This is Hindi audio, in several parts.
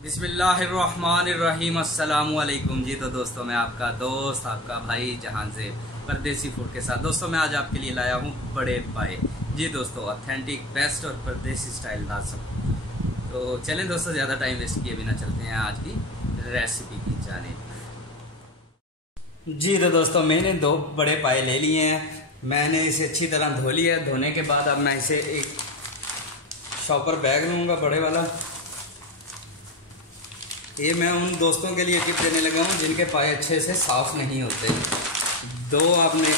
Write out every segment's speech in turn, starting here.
बिस्मिल्लाहिर्रहमानिर्रहीम। अस्सलाम वालेकुम जी। तो दोस्तों मैं आपका दोस्त आपका भाई जहान से परदेसी फूड के साथ दोस्तों मैं आज आपके लिए लाया हूँ बड़े पाए जी दोस्तों, ऑथेंटिक बेस्ट और परदेसी स्टाइल लाजम। तो चलें दोस्तों, ज़्यादा टाइम वेस्ट किए बिना चलते हैं आज की रेसिपी की जानिब। जी तो दोस्तों मैंने 2 बड़े पाए ले लिए हैं। मैंने इसे अच्छी तरह धो लिया है। धोने के बाद अब मैं इसे एक शॉपर बैग लूँगा बड़े वाला। ये मैं उन दोस्तों के लिए टिप देने लगा हूँ जिनके पाए अच्छे से साफ़ नहीं होते। 2 आपने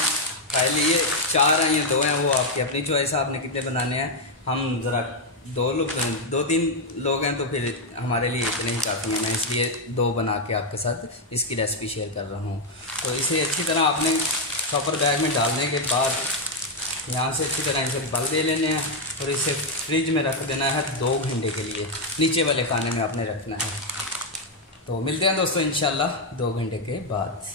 पाए लिए, 4 हैं या 2 हैं, वो आपकी अपनी चॉइस है, आपने कितने बनाने हैं। हम ज़रा 2-3 लोग हैं तो फिर हमारे लिए इतने ही काफ़ी हैं। मैं इसलिए 2 बना के आपके साथ इसकी रेसिपी शेयर कर रहा हूँ। तो इसे अच्छी तरह आपने शॉपर बैग में डालने के बाद यहाँ से अच्छी तरह इसे बल दे लेने हैं और इसे फ्रिज में रख देना है 2 घंटे के लिए। नीचे वाले खाने में आपने रखना है। तो मिलते हैं दोस्तों इंशाल्लाह 2 घंटे के बाद।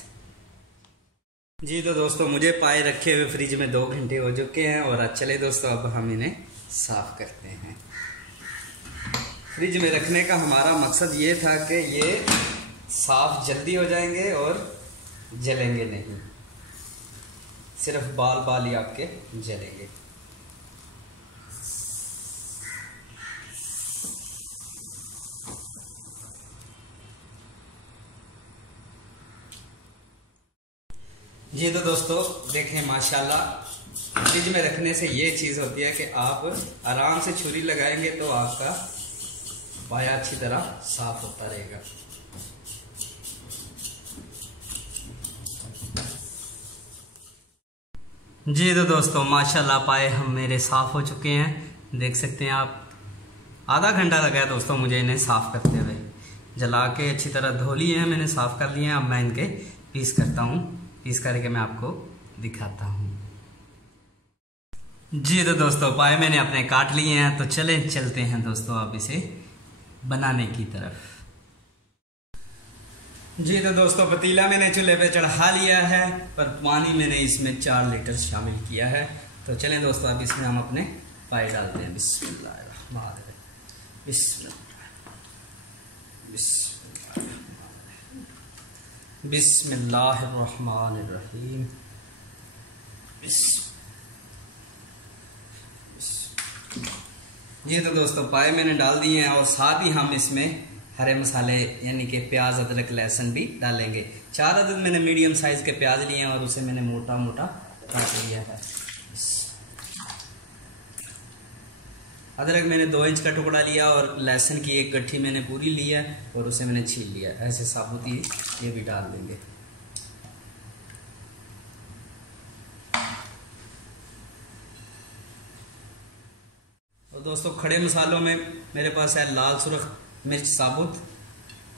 जी तो दोस्तों मुझे पाए रखे हुए फ्रिज में 2 घंटे हो चुके हैं और चले दोस्तों अब हम इन्हें साफ़ करते हैं। फ्रिज में रखने का हमारा मकसद ये था कि ये साफ़ जल्दी हो जाएंगे और जलेंगे नहीं, सिर्फ बाल ही आपके जलेंगे। जी तो दोस्तों देखें माशाल्लाह, फ्रिज में रखने से ये चीज़ होती है कि आप आराम से छुरी लगाएंगे तो आपका पाया अच्छी तरह साफ होता रहेगा। जी तो दोस्तों माशाल्लाह पाए हम मेरे साफ़ हो चुके हैं, देख सकते हैं आप। आधा घंटा लगा है दोस्तों मुझे इन्हें साफ़ करते हुए। जला के अच्छी तरह धो लिए हैं मैंने, साफ़ कर लिए हैं। अब मैं इनके पीस करता हूँ, पीस करके मैं आपको दिखाता हूँ। जी तो दोस्तों पाए मैंने अपने काट लिए हैं, तो चलते हैं दोस्तों अब इसे बनाने की तरफ। जी तो दोस्तों पतीला मैंने चूल्हे पे चढ़ा लिया है और पानी मैंने इसमें 4 लीटर शामिल किया है। तो चलें दोस्तों अब इसमें हम अपने पाए डालते हैं। बिस्मिल्लाहिर्रहमानिर्रहीम। ये तो दोस्तों पाए मैंने डाल दिए हैं और साथ ही हम इसमें हरे मसाले यानी कि प्याज अदरक लहसुन भी डालेंगे। 4 अदद मैंने मीडियम साइज के प्याज लिए हैं और उसे मैंने मोटा मोटा काट लिया है। अदरक मैंने 2 इंच का टुकड़ा लिया और लहसुन की 1 गट्ठी मैंने पूरी ली है और उसे मैंने छील लिया। ऐसे साबुत ही ये भी डाल देंगे। और दोस्तों खड़े मसालों में मेरे पास है लाल सुर्ख मिर्च साबुत,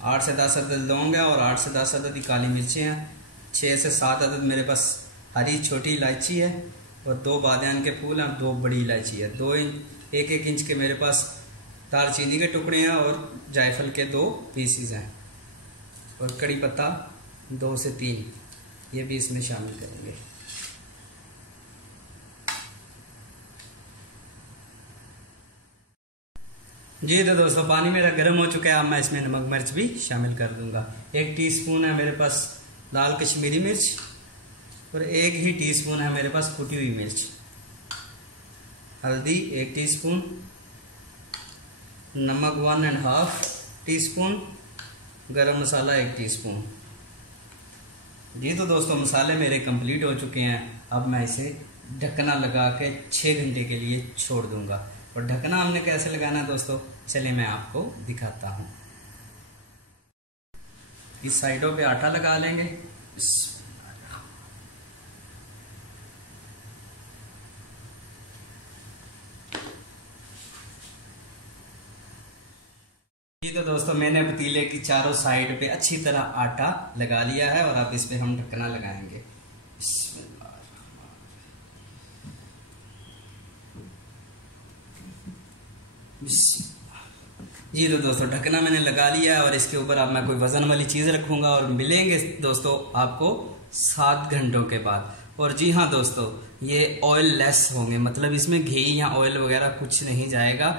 8 से 10 अदद लौंग है और 8 से 10 अदद ही काली मिर्चें हैं। 6 से 7 अदद मेरे पास हरी छोटी इलायची है और 2 बादियान के फूल हैं, 2 बड़ी इलायची है। 1-1 इंच के मेरे पास दालचीनी के टुकड़े हैं और जायफल के 2 पीसीज हैं और कड़ी पत्ता 2 से 3 ये भी इसमें शामिल करेंगे। जी तो दोस्तों पानी मेरा गर्म हो चुका है। अब मैं इसमें नमक मिर्च भी शामिल कर दूंगा। 1 टीस्पून है मेरे पास लाल कश्मीरी मिर्च और 1 ही टीस्पून है मेरे पास कुटी हुई मिर्च। हल्दी 1 टीस्पून, नमक 1.5 टीस्पून, गरम मसाला 1 टीस्पून। जी तो दोस्तों मसाले मेरे कंप्लीट हो चुके हैं। अब मैं इसे ढक्कना लगा के 6 घंटे के लिए छोड़ दूंगा। और ढक्कना हमने कैसे लगाना है दोस्तों, चलिए मैं आपको दिखाता हूँ। इस साइडों पे आटा लगा लेंगे। ये तो दोस्तों मैंने पतीले की चारों साइड पे अच्छी तरह आटा लगा लिया है और अब इस पे हम ढक्कना लगाएंगे। जी तो दोस्तों ढकना मैंने लगा लिया है और इसके ऊपर अब मैं कोई वजन वाली चीज़ रखूंगा और मिलेंगे दोस्तों आपको 7 घंटों के बाद। और जी हाँ दोस्तों ये ऑयल लेस होंगे, मतलब इसमें घी या ऑयल वगैरह कुछ नहीं जाएगा